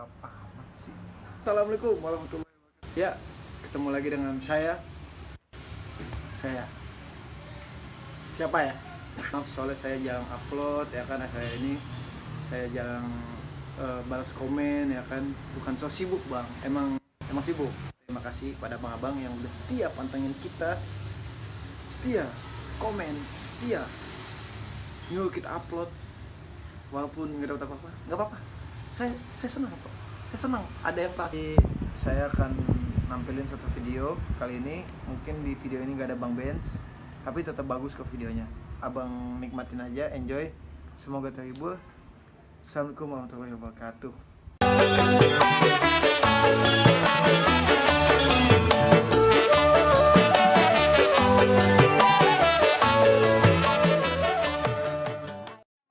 gelap amat sih. Assalamualaikum warahmatullahi wabarakatuh. Ya, ketemu lagi dengan saya. Siapa ya? Maaf soalnya saya jarang upload ya kan, kayak ini saya jarang balas komen ya kan. Bukan so sibuk bang, emang sibuk. Terima kasih pada abang-abang yang udah setia pantengin kita, setia komen, setia nyuruh kita upload walaupun nggak dapat apa-apa. Nggak apa-apa, saya senang kok. Saya senang ada yang pakai. Saya akan nampilin satu video kali ini. Mungkin di video ini nggak ada Bang Benz, tapi tetap bagus kok videonya. Abang nikmatin aja, enjoy. Semoga terhibur. Assalamualaikum warahmatullahi wabarakatuh.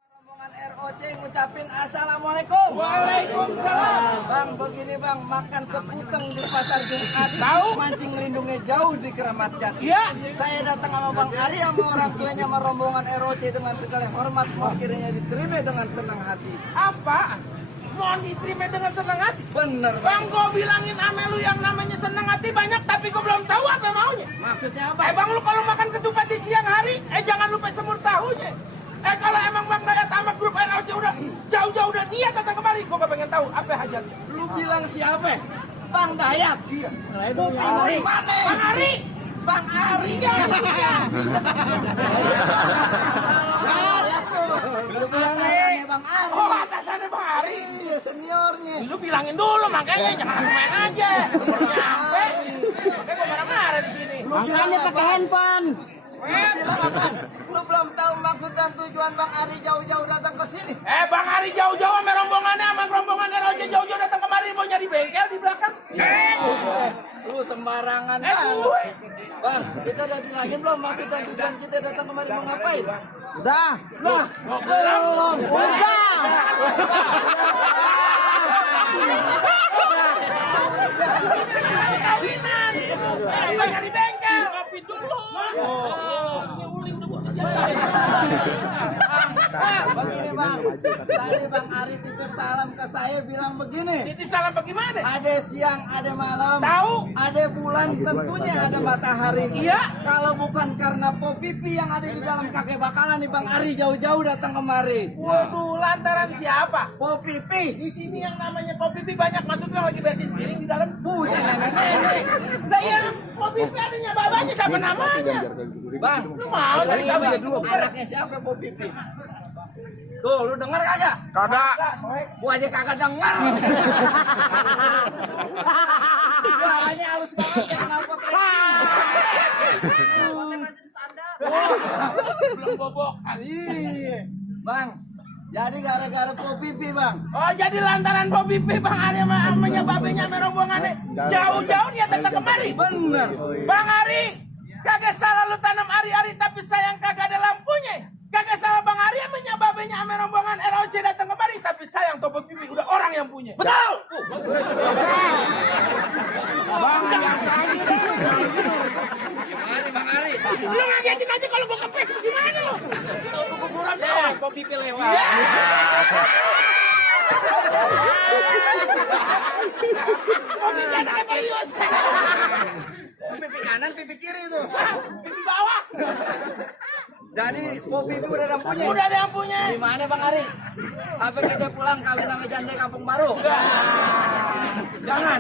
Rombongan ROC ngucapin assalamualaikum. Waalaikumsalam. Bang, begini bang, makan seputeng di pasar Jumat. Tahu? Mancing lindungnya jauh di Keramat Jati. Iya. Saya datang sama Bang Ari sama orang tuanya sama rombongan ROC dengan segala hormat. Mau kiranya diterima dengan senang hati. Apa? Mohon diterima dengan senang hati. Bener Bang, gue bilangin ame lu yang namanya senang hati banyak, tapi gue belum tahu apa maunya. Maksudnya apa? Bang, lu kalau makan ketupat di siang hari, jangan lupa semur tahunya. Kalau emang Bang Dayat sama grup ROC udah jauh-jauh udah niat datang kemari, gue gak pengen tahu apa hajatnya. Lu bilang siapa? Bang Dayat. Iya. Buping dari mana? Bang Ari. Bang Ari. Iya, iya. Lu bilangnya Bang Ari. Oh, atasannya Bang Ari. Iya, seniornya. Lu bilangin dulu makanya, jangan langsung main aja. Baru nyampe. Gue marah-marah di sini. Makanya pakai handphone. Lu belum tahu maksud dan tujuan Bang Ari jauh-jauh datang ke sini. Bang Ari jauh-jauh sama rombongannya, sama rombongan ROC jauh-jauh datang kemari mau nyari bengkel di belakang. Lu sembarangan Gue. Bang, kita udah bilangin belum maksud dan tujuan kita datang kemari mau ngapain? Udah. Nah, belum. Udah. Kawinan. Bang nyari bengkel. Kopi dulu. Begini Bang, tadi Bang Ari titip salam ke saya bilang begini. Titip salam bagaimana? Ada siang, ada malam. Tahu? Ada bulan, tentunya ada matahari. Iya. Kalau bukan karena Po Pipi yang ada di dalam kakek bakalan nih Bang Ari jauh-jauh datang kemari. Waduh, lantaran siapa? Po Pipi. Di sini yang namanya kopi pi banyak masuknya lagi bensin piring di dalam. Buset Nenek. Nah yang kopi pi adanya babanya siapa namanya? Bang, Lu mau dari kabar dulu. anaknya siapa Po Pipi? Tuh, lu denger kagak? Kagak. Soek. Gua aja kagak denger. Suaranya halus banget kayak knalpot Belum bobokan. Iya. Bang, jadi gara-gara Po Pipi, Bang. Oh jadi lantaran kopi pi Bang Ari sama amanya babenya sama rombongannya jauh-jauh dia datang kemari. Bener. Bang Ari, kagak salah lu tanam ari-ari tapi sayang kagak ada lampunya. Kagak salah Bang Ari amanya babenya sama rombongan ROC datang kemari tapi sayang Topo Pipi udah orang yang punya. Betul. Bang Gimana Bang Ari? lu ngagetin aja kalau gua kepes gimana lu? Kuburan dong. Po Pipi lewat. Pipi kanan, pipi kiri tuh. Pipi bawah. Jadi Po Pipi udah ada yang punya. Udah ada yang punya. Gimana Bang Ari? Apa kita pulang kawin sama janda kampung baru? Jangan.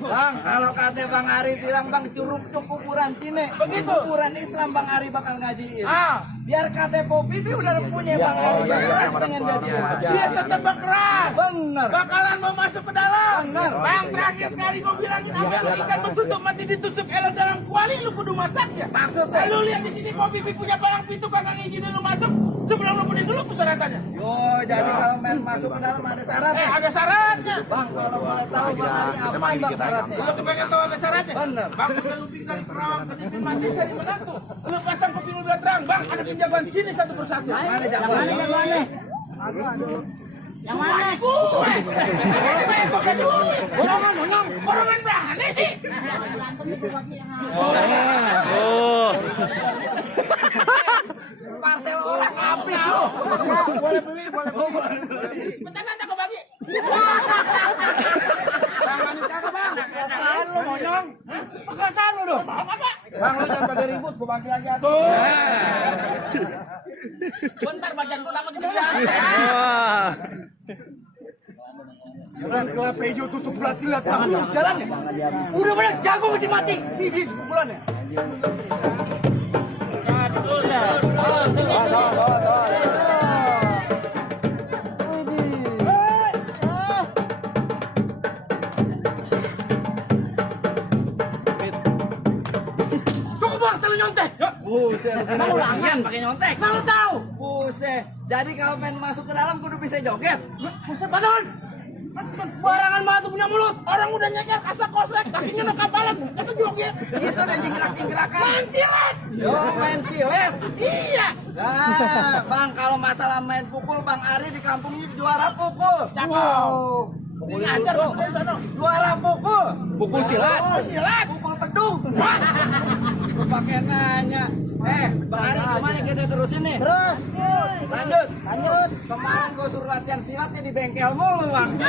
Bang, kalau kata Bang Ari bilang Bang curug tuh kuburan Cine. Begitu. Kuburan Islam Bang Ari bakal ngajiin. Ah, Biar kata Po Pipi udah ada punya Bang Ari keras pengen jadi. dia tetap keras. Bener. Bakalan mau masuk ke dalam. Bener. Bang terakhir kali gue bilangin apa ikan bertutup mati ditusuk elang dalam kuali lu kudu masaknya. Maksudnya? Lu lihat di sini Po Pipi punya palang pintu kagak ngizinin lu masuk sebelum lu punin dulu persyaratannya. Yo, jadi kalau main masuk ke dalam ada syaratnya. Ada syaratnya. Bang, kalau boleh tahu Bang Ari apa Bang syaratnya? Lu tuh pengen tahu ada syaratnya? Bener. Bang, udah lu pindah dari perawat tadi mati cari menantu. Lu pasang kopi lu udah terang, Bang. Ada penjagaan sini satu persatu. Mana jawabannya? Yang mana? Gue. Bukan duit. Borongan berani sih. Parcel orang habis lu. Boleh beli. Bentar nanti aku bagi. Bang, lu jangan pada ribut, gua panggil lagi atuh. Tuh. Bentar bagian gua dapat juga. Jangan kelap hijau tusuk pelatih lihat terus jalannya. Udah banyak jago mesti mati. Ini bulannya. Cukup bang, terlalu nyontek. Buset. Mau ulangan pakai nyontek. Nah lu tahu? Buset. Jadi kalau main masuk ke dalam kudu bisa joget. Buset Badon. Barangan banget tuh punya mulut. Orang udah nyeker kasak kosek, kakinya nekapalan, kata joget. Itu udah jingkrak-jingkrakan. Main silet. Yo main silet. Iya. Nah, Bang kalau masalah main pukul Bang Ari di kampung ini juara pukul. Cakep. Ini ajar bang dari sana. Juara pukul. Pukul silat. Pukul silat. Pukul pedung. Lu pakai nanya. Bang Ari gimana kita terusin nih? Terus. Lanjut. Kemarin gua suruh latihan silatnya di bengkel mulu Bang.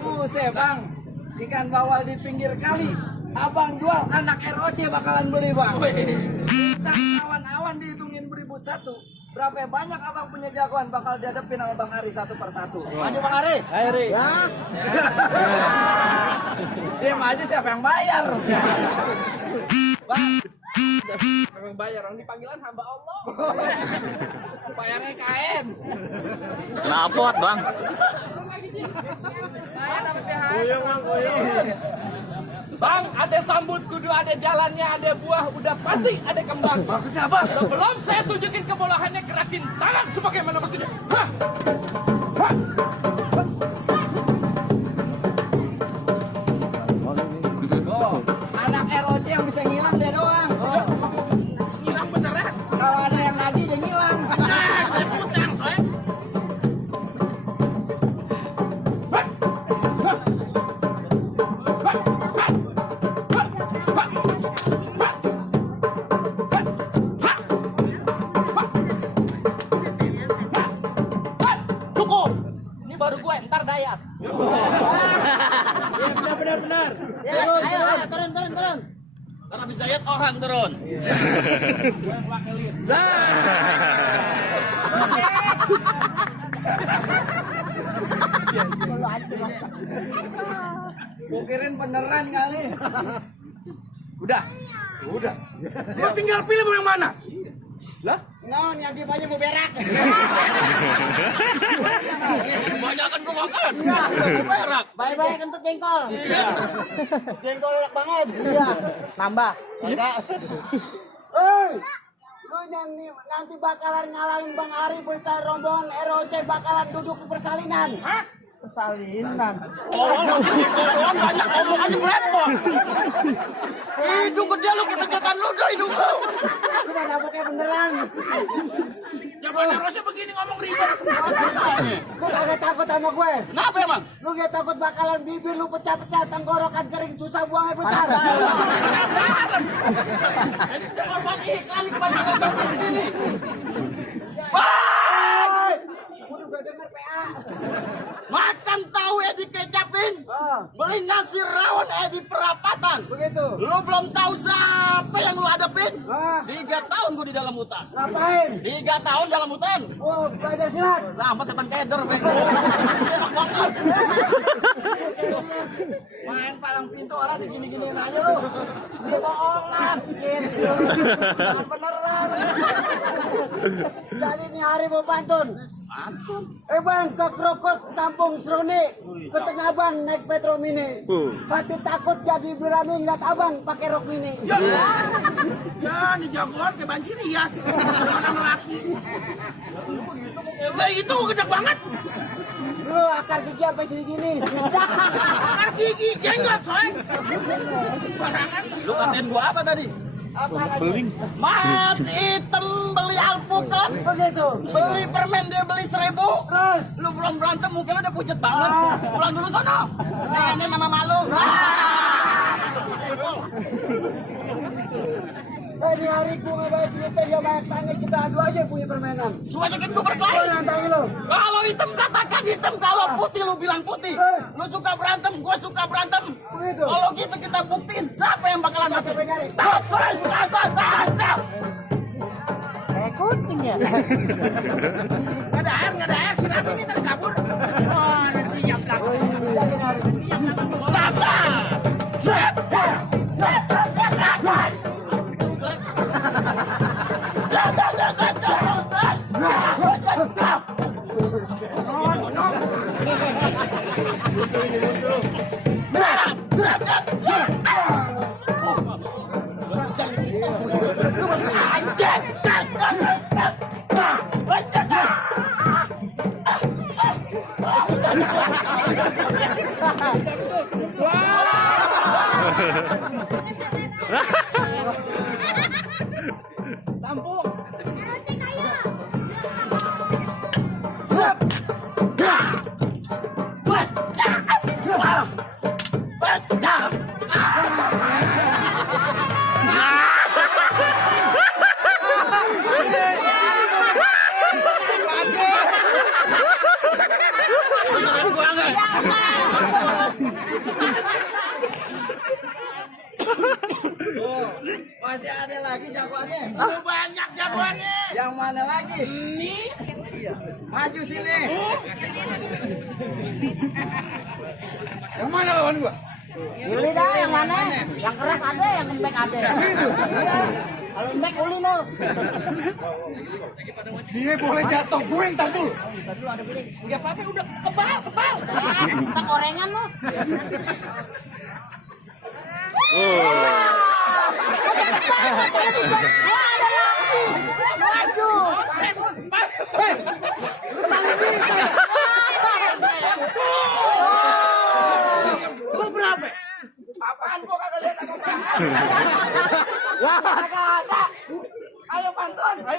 Buset Bang. Ikan bawal di pinggir kali. Abang jual, anak ROC bakalan beli Bang. Kita awan-awan dihitungin beribu satu. Berapa banyak abang punya jagoan bakal dihadapin sama Bang Ari satu persatu. Maju Bang Ari. Ari. Ya. Dia maju siapa yang bayar? Bang. Memang bayar orang dipanggilan hamba Allah. Bayarnya kain. Kenapa, Bang? Bang, ada sambut kudu ada jalannya, ada buah, udah pasti ada kembang. Maksudnya apa? Sebelum saya tunjukin kebolehannya, gerakin tangan sebagaimana mestinya. Hah! Hah! Oh, anak ROC yang bisa ngilang dia doang. Hilang beneran. Kalau ada yang nagih dia ngilang. Nah, saya putang, soalnya. Hah! Hah! Hah! Hah! Hah! Hah! Hah! Hah! Hah! Cukup. Ini baru gue, ntar gayat. Iya benar. Ayo, turun. Karena habis diet orang turun. Gua kirain beneran kali. Udah. Lu tinggal pilih mau yang mana? Lah? Non, yang di baju mau berak. Kebanyakan gua makan. Berak. Baik-baik kentut jengkol. Jengkol enak banget. Iya. Nambah. Enggak. Lu nanti bakalan ngalahin Bang Ari bersama rombongan ROC bakalan duduk di persalinan. Hah? Persalinan. Oh, doang banyak ngomong aja belepon. Hidung gede lu kita tekan lu dah hidung lu. Lu mah dapetnya beneran. Ya bener Rosnya begini ngomong ribet. Lu kagak takut sama gue. Kenapa emang? Lu gak takut bakalan bibir lu pecah-pecah, tenggorokan kering, susah buangnya besar. Jangan bagi iklan kembali ke sini. Udah gak denger PA. Makan tahu Edi kecapin. Beli nasi rawon Edi perapatan. Begitu. Lu belum tahu siapa yang lu hadapin? Ah. 3 tahun gua di dalam hutan. Ngapain? 3 tahun dalam hutan. Oh, belajar silat. Sama setan keder, bego. Enak banget. Main palang pintu orang digini-giniin aja lu. Dia bohongan. Jangan beneran. Jadi ini hari mau pantun. Bang, ke Krokot, kampung Seruni. Ke Tengah Bang, naik Petro Mini. Hati takut jadi berani ngeliat abang pakai rok mini. Ya, ini jagoan ke banjir rias. Mana melaki. Nah itu gede banget. Lu akar gigi sampai sini-sini. Akar gigi, jenggot soalnya. Barangan. Lu katain gua apa tadi? Apa lagi? Mat hitam beli alpukat. Begitu. Beli permen dia beli 1000. Terus. Lu belum berantem mungkin lu udah pucet banget. Pulang dulu sono. Nenek mama malu. Di hari gua nggak bayar cerita ya banyak tanya kita adu aja punya permainan. Cuma ajakin gua Kau berkelahi. yang tanya lo. Kalau hitam katakan hitam, kalau putih lu bilang putih. Lu suka berantem, gua suka berantem. Kalau gitu kita buktiin siapa yang bakalan mati. Kayak kucing ya. Nggak ada air, si Rani ini tadi kabur. Wah, nanti siap Masih ada lagi jagoannya. banyak jagoannya. Yang mana lagi? Ini Iya. Maju sini. Yang mana lawan gua? Pilih dah yang mana? Yang keras ada, yang lembek ada. Iya. Kalau lembek uli no. Dia boleh jatuh, gue ntar dulu. nggak apa-apa, udah kebal. Kita gorengan lo. Maju. Lu berapa? Apaan gua kagak lihat apa-apaan. Kagak ada. Ayo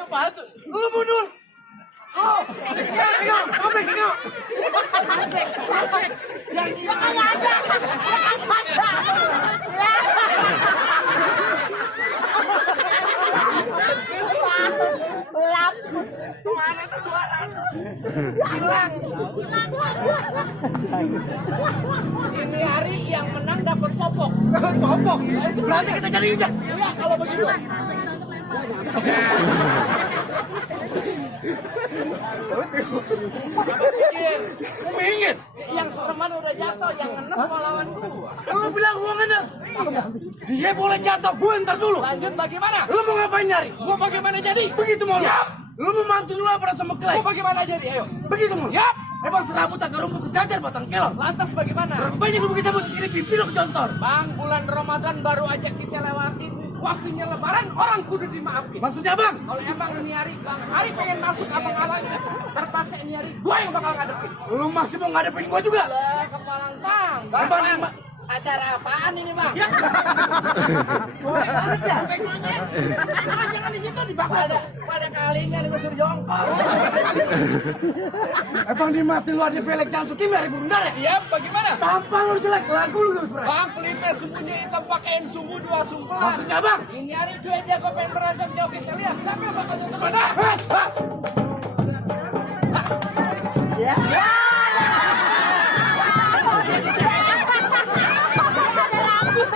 pantun. Lu mundur. Oh, ya, topik ini. Yang ini kagak ada. Lap. Kemana tuh 200? Hilang. Ini hari yang menang dapat popok. Popok. Berarti kita cari injak. Ya kalau begitu. Mingit. Yang sereman udah jatuh, yang ngenes mau lawan gua. Lu bilang gua ngenes. Dia boleh jatuh, gue ntar dulu. Lanjut bagaimana? Lu mau ngapain nyari? Gua bagaimana jadi? Begitu mau lu. Lu mau mantu dulu apa sama kelai? Gua bagaimana jadi? Ayo. Begitu mau. Yap. Emang serabut agak rumput sejajar batang kelor. Lantas bagaimana? Banyak lu begitu di sini pipi lu kejontor. Bang, bulan Ramadan baru aja kita lewatin. Waktunya lebaran, orang kudu dimaafin. Maksudnya bang? Kalau emang ini hari pengen masuk abang-abangnya, terpaksa ini hari gua yang bakal ngadepin. Lu masih mau ngadepin gua juga? Lah, kepalang tang. Abang ini Acara apaan ini, Bang? Ya. Sampai monyet. Jangan di situ dibakar. pada kalinya gue suruh jongkok. Abang dimati lu ada pelek jangan suki dari bundar ya? Iya, bagaimana? Tampang lu jelek, lagu lu gak sebenernya. Bang, pelitnya sembunyi hitam pakein sumbu 2 sumpelan. Maksudnya bang? Ini hari cuy jago pengen berantem jauh kita lihat. Siapa yang bakal nonton? Mana?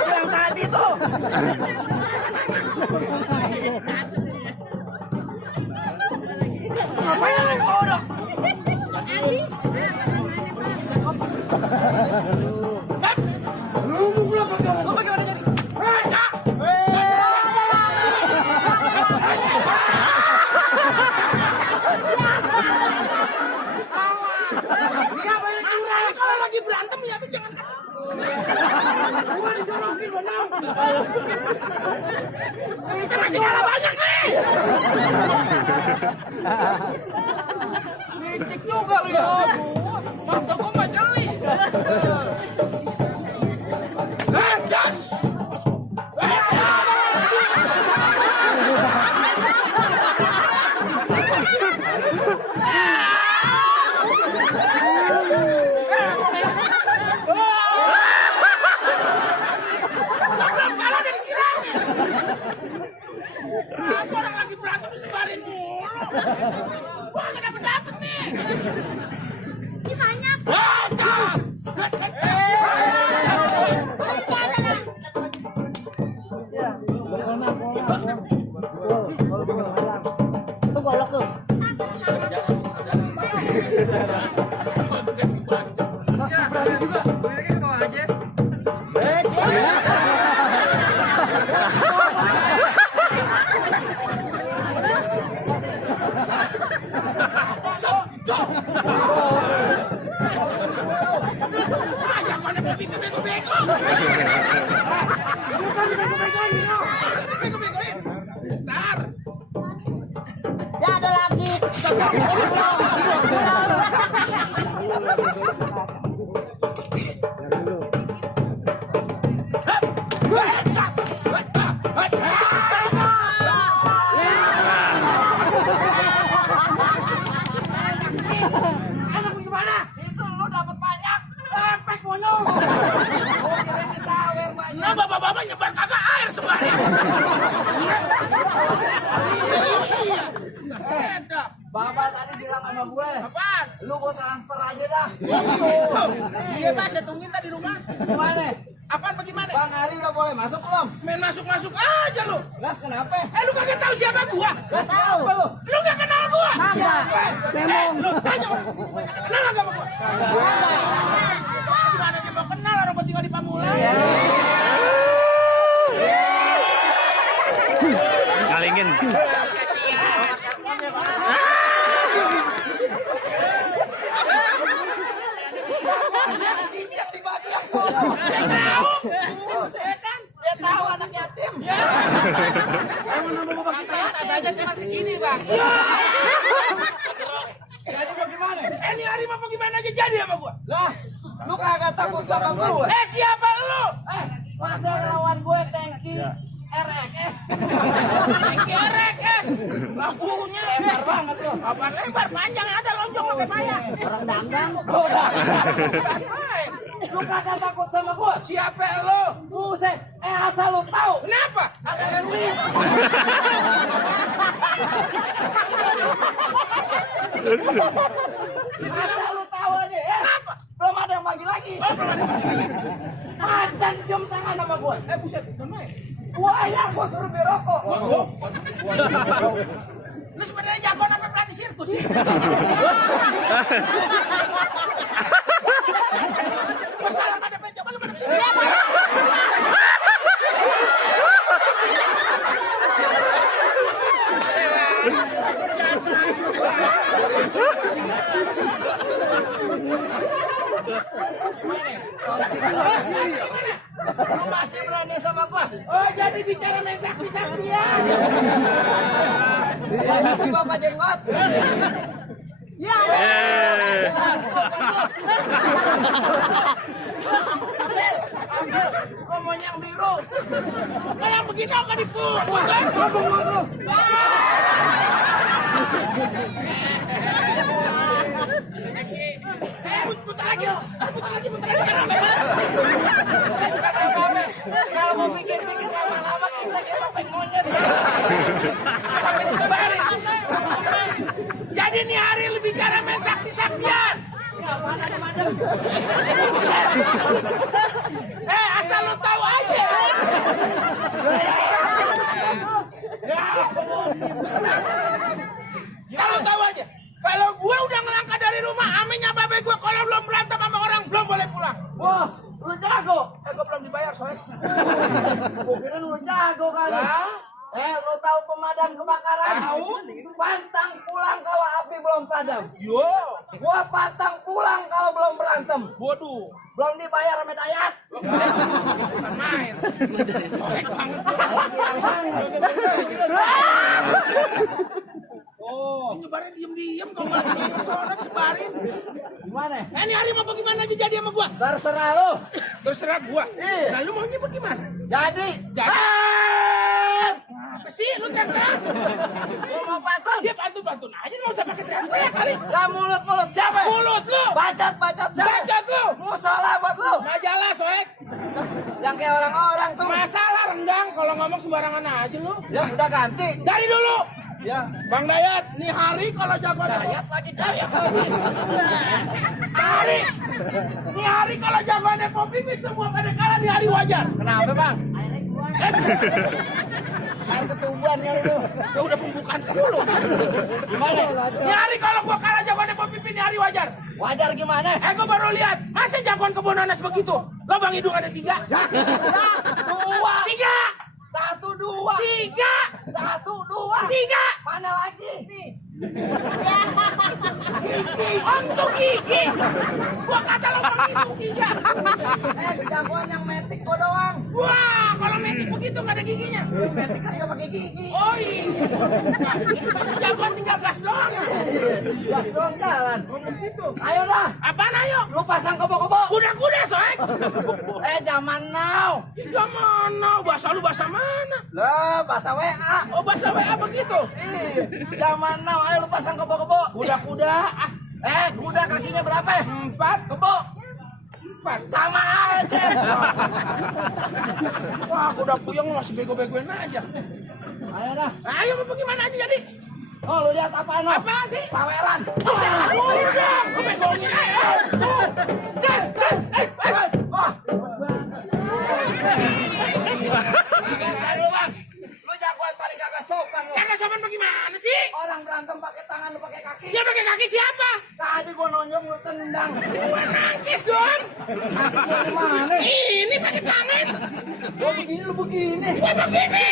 Yang tadi tuh. Ngapain lu naik kodok? Lu mukul apa kamu? Lu bagaimana jadi? Dia banyak curang. Kalau lagi berantem ya tuh jangan. Gua dijorokin benar. Kita masih kalah banyak nih. Licik juga lu ya. Mata gua nggak jeli. Kalah dari sini. Aku orang lagi berantem disebarin mulu. Gua nggak dapet nih. Ini banyak. Baca. berani juga. Ini kau aja. Jangan ada pipi bego-bego. Bego-bego. Ntar. Ya ada lagi. Enak gimana? Itu lu dapat banyak. Lepek monyong. Oh, kira ini sawer banyak. Nah, bapak-bapak nyebar kagak air sebenarnya. Iya. Enak. Bapak tadi bilang sama gue, Apaan? lu gua transfer aja dah. Gitu. Iya, Pak, saya tungguin tadi rumah. Gimana? Apaan bagaimana? Bang Ari udah boleh masuk belum? Main masuk-masuk aja lu. Lah kenapa? Lu kagak tahu siapa gua? Lah tahu lu. Lu gak kenal gua? Kagak. Lu tanya orang. Kenal gak sama gua? Gimana dia mau kenal orang gua tinggal di Pamulang? Kalingin. Sini yang dibagi yang Dia tahu. Saya kan. dia tahu anak yatim. Ya. Kita aja cuma segini, Bang. Jadi bagaimana? Ini hari mau gimana aja jadi sama gua? Lah, lu kagak takut sama gue? Siapa lu? Masa lawan gue tanki RX. KRX. Lampunya Lebar banget lu. Apaan lebar panjang ada lonjong pakai maya. Orang dangdang. Bukan main. Lu kagak takut sama gue? Siapa lu? Buset, asal lu tahu. Kenapa? Ada yang duit. Asal lu tahu aja ya. Kenapa? Belum ada yang bagi lagi. Oh, belum ada. Macan jam tangan sama gue. Buset, bukan main. Wah, yang gue suruh beli rokok. Lu sebenarnya jagoan apa pelatih sirkus? Masalah pada pencet, lu pada sini. Lu masih berani sama gue? Oh, jadi bicara main sakti-saktian. Jadi si bapak jenggot. Ya. Ambil, gue mau yang biru. Kayak begini akan dipukul kan? Ngomong lu. Putar lagi. Kalau mau pikir-pikir lama-lama kita kayak topeng monyet. Jadi nih hari lu bicara main sakti-saktian. Asal lu tahu aja. Asal lu tahu aja. Kalau gua udah ngelangkah dari rumah, aminnya babe gua kalau belum berantem sama orang belum boleh pulang. Wah, lu jago. Gua belum dibayar soalnya. Gue kira lu jago kali. Lu tahu pemadam kebakaran? Tahu. Pantang pulang kalau api belum padam. Yo, Gua pantang pulang kalau belum berantem. waduh. Belum dibayar sama dayat. Bukan main. Korek banget. Oh, Nyebarin diem-diem kau malah ke sono sebarin. gimana? Ini hari mau bagaimana aja jadi sama gua? Terserah lu. Terserah gua. Iya. Nah, lu maunya bagaimana? Jadi. Apa sih lu teriak-teriak? Gua mau pantun. Dia pantun-pantun aja nggak usah pakai teriak-teriak kali. Lah mulut siapa? Mulut lu. Bacot siapa? Bacot lu. Musola buat lu. Majalah soek. Yang kayak orang-orang tuh. Masalah rendang kalau ngomong sembarangan aja lu. Ya udah ganti. Dari dulu. Ya. Bang Dayat, nih hari kalau jago Dayat lagi Dayat lagi. Hari. Nih hari kalau jagoannya Popi semua pada kalah di hari wajar. Kenapa bang? Air ketumbuhan kali lu. Ya udah pembukaan dulu. Gimana? Nih hari kalau gua kalah jagoannya Popi ini hari wajar? Wajar gimana? Gue baru lihat, masa jagoan kebun nanas begitu? Lubang hidung ada 3. 2. 3. 1, 2. 3. 1, 2. 3. Mana lagi? Untuk gigi. Gua kata lubang hidung 3. Jagoan yang metik gua doang. Wah, kalau metik begitu nggak ada giginya. Metik kan nggak pakai gigi. Oh iya. Jagoan tinggal gas doang. Gas doang jalan. Begitu. Ayo dah. Apaan ayo? Lu pasang kebo-kebo. Kuda-kuda soek. Zaman now. Zaman now, bahasa lu bahasa mana? Lah, bahasa WA. Oh bahasa WA begitu. Zaman now, ayo lu pasang kebo-kebo. Kuda-kuda. Kuda kakinya berapa? 4. Kebo. 4. Sama aja. Wah, kuda puyeng lu masih bego-begoin aja. Ayo dah. Ayo mau gimana aja jadi? Oh, lu lihat apaan lo? Apaan sih? Pameran. Udah, lu begongin aja. Gas. Wah. Ayo lu bang. Lu jagoan paling kagak sopan lu. Kagak sopan bagaimana sih? Orang berantem pakai tangan lu pakai kaki. Ya pakai kaki siapa? Tadi gua nonjong lu tendang. Gua nangis dong. Gua di mana? Ini pakai tangan. Gua begini lu begini. Gua begini.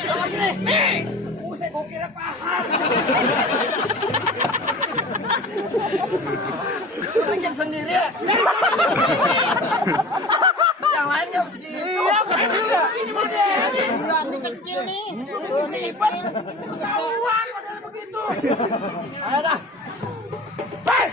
Lu begini. Nih. Buset, gua kira paha. Lu bikin sendiri ya? Yang lain nggak segitu. Iya, kecil ya. Ini model. Ini kecil nih. Ini lipat. Ketahuan model begitu. Ayo dah. Pes.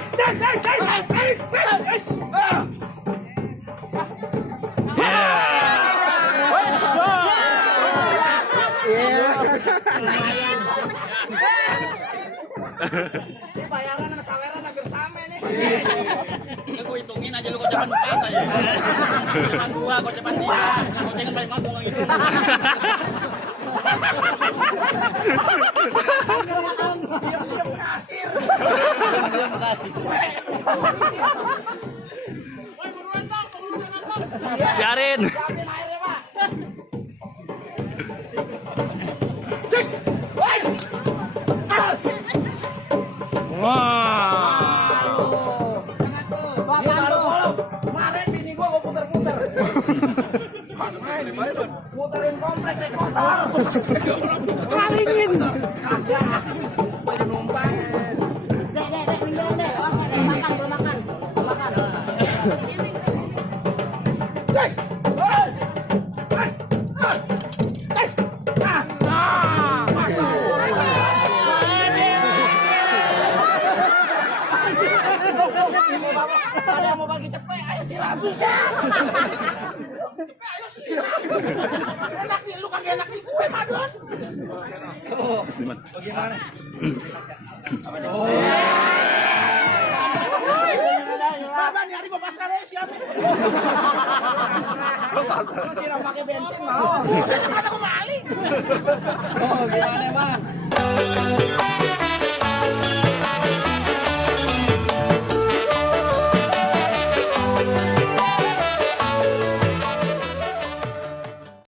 Ini bayaran sama saweran hampir sama nih. Gue hitungin aja lu gocepan kata ya. Gocepan gua, gocepan dia. Gocepan paling mampu nggak gitu. Diam-diam kasir. Biarin. Siapin airnya, Pak. Terus. Wes. Bapak tuh. Kemarin bini gua puter-puter. Puterin komplek naik motor. Kalingin. Kagak. Pada numpang. Dek, minum deh. Oh, belum makan. Terus. Ada yang mau bagi cepet, ayo siram. Bisa. Ayo sih. Enak nih, lu kagak enak di gue, Madon. Bagaimana? Bapak nih hari bapak saraya siapa? Lu siram pakai bensin mau? Saya kata gue maling. Oh, gimana, Bang?